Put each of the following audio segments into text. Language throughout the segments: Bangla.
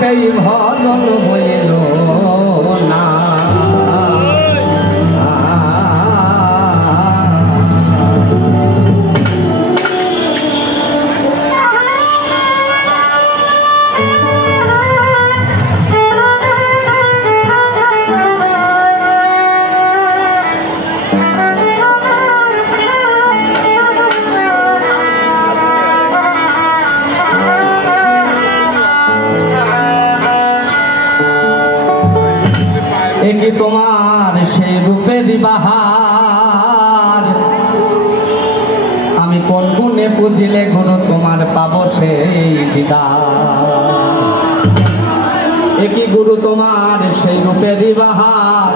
সেই ভজন হইল না। কি তোমার সেই রূপের বাহার, আমি কোন গুণে পুজিলে গুরু তোমার পাবো সেই দিদার। একই গুরু তোমার সেই রূপের বাহার,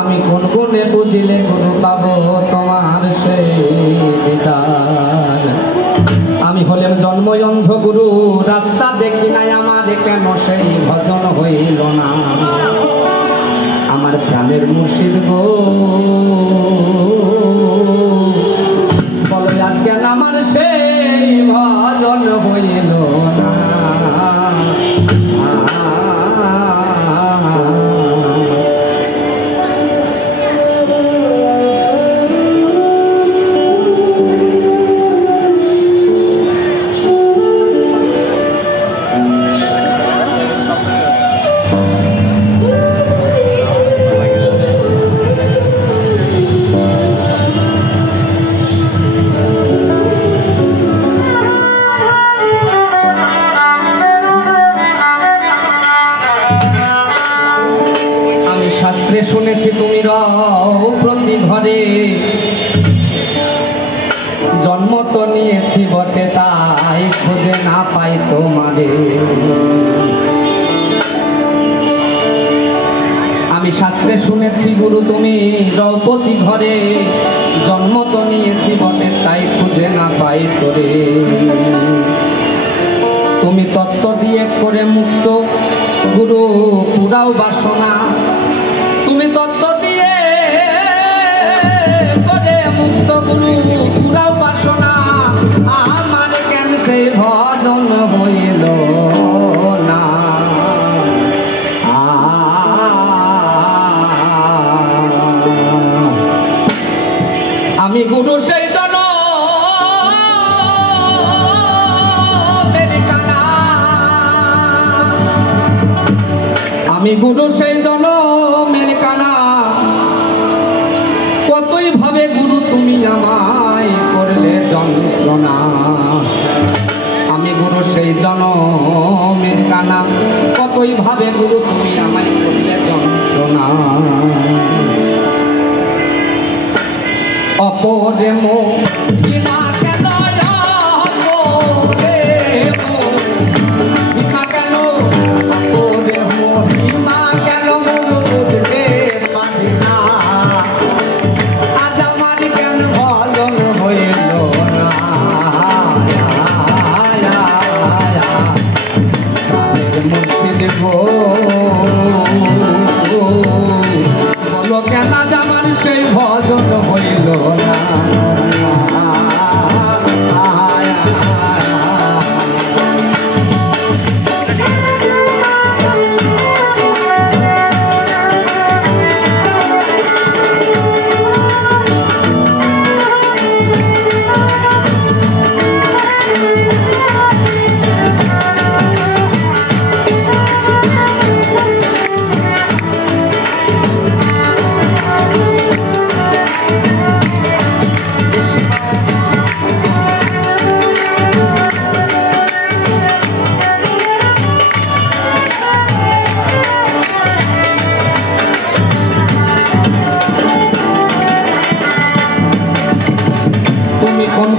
আমি কোন গুণে পুজিলে গুরু পাবো তোমার সেই দিদার। আমি হলেন জন্ময়ন্ধ গুরু, রাস্তা দেখি নাই আমার, কেন সেই ভজন হইল না। আমার প্রাণের মুর্শিদ গো, বলো আজ কেন আমার সেই ভজন হইল না। শুনেছি তুমি রও প্রতি ঘরে, জন্ম তো নিয়েছি বটে তাই খুঁজে না পাই তোমারে। আমি শাস্ত্রে শুনেছি গুরু তুমি রও প্রতি ঘরে, জন্ম তো নিয়েছি বটে তাই খুঁজে না পাই তোরে। তুমি তত্ত্ব দিয়ে করে মুক্ত গুরু পুরাও বাসনা, তুমি তত্ত্ব দিয়ে করে মুক্ত গুরু পুরাও বাসনা। আমার কেন সেই ভজন হইল না। আমি গুরু সেই জন আমি গুরু সেই জন মেরে কানা, কতই ভাবে গুরু তুমি আমায় করলে যন্ত্রণা। আমি গুরু সেই জনমের কানা, কতই ভাবে গুরু তুমি আমায় করলে যন্ত্রণা। অপরে মহিমা কেন, অপরে মহিমা কেন, অপরে মহিমা কেন গুরু বুঝতে পারি না। আজ আমার কেন ভজন হইল না। মুর্শিদ গো, বলো কেন আজ আমার সেই ভজন হইল না।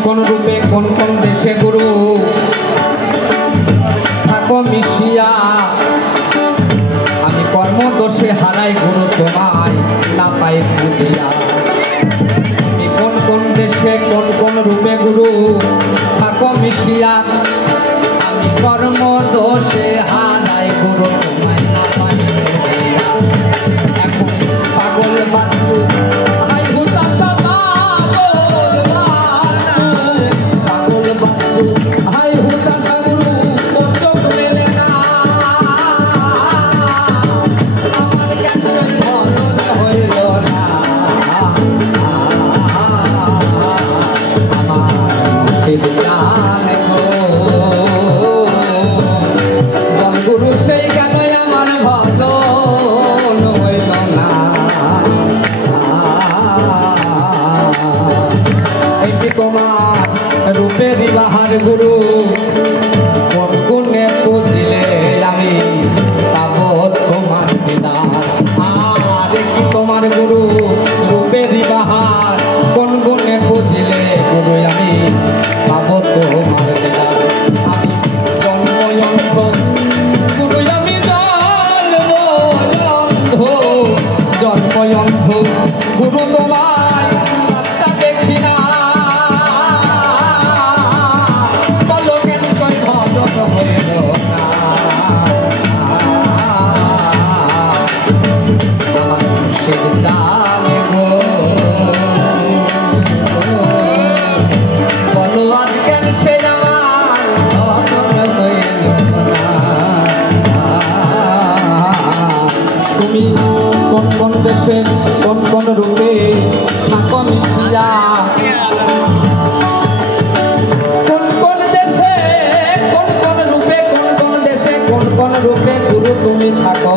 কোন রূপে কোন কোন দেশে গুরু থাকো মিশিয়া, আমি কর্মদোষে হারাই গুরু তোমায় না পাই বুঝিয়া। আমি কোন কোন দেশে কোন কোন রূপে গুরু থাকো মিশিয়া, আমি কর্মদোষে হারাই গুরু তোমায় না পাই বুঝিয়া। এখন পাগল বাচ্চু হাই হুতাশা গুরু চোখ মেলে না। তোমার রূপের বাহার গুরু কোন গুণে বুঝিলে আমি পাবো তোমার দিদার আর কি তোমার গুরু রূপের বাহার কোন গুণে বুঝিলে গুরু আমি পাবো তোমার দিদার আমি জন্ময়ন্ত্র গুরু আমি জন্ময়ন্ত্র গুরু তোমায় রাস্তা দেখি না বলো কেন কই ভজন হইল না আমার মুর্শিদ জানে গো বলো আজ কেন সে আমার ভজন হইল না তুমি কোন কোন দেশে কোন কোন রূপে থাকো মিশিয়া কোন কোন দেশে কোন কোন রূপে কোন কোন দেশে কোন কোন রূপে গুরু তুমি থাকো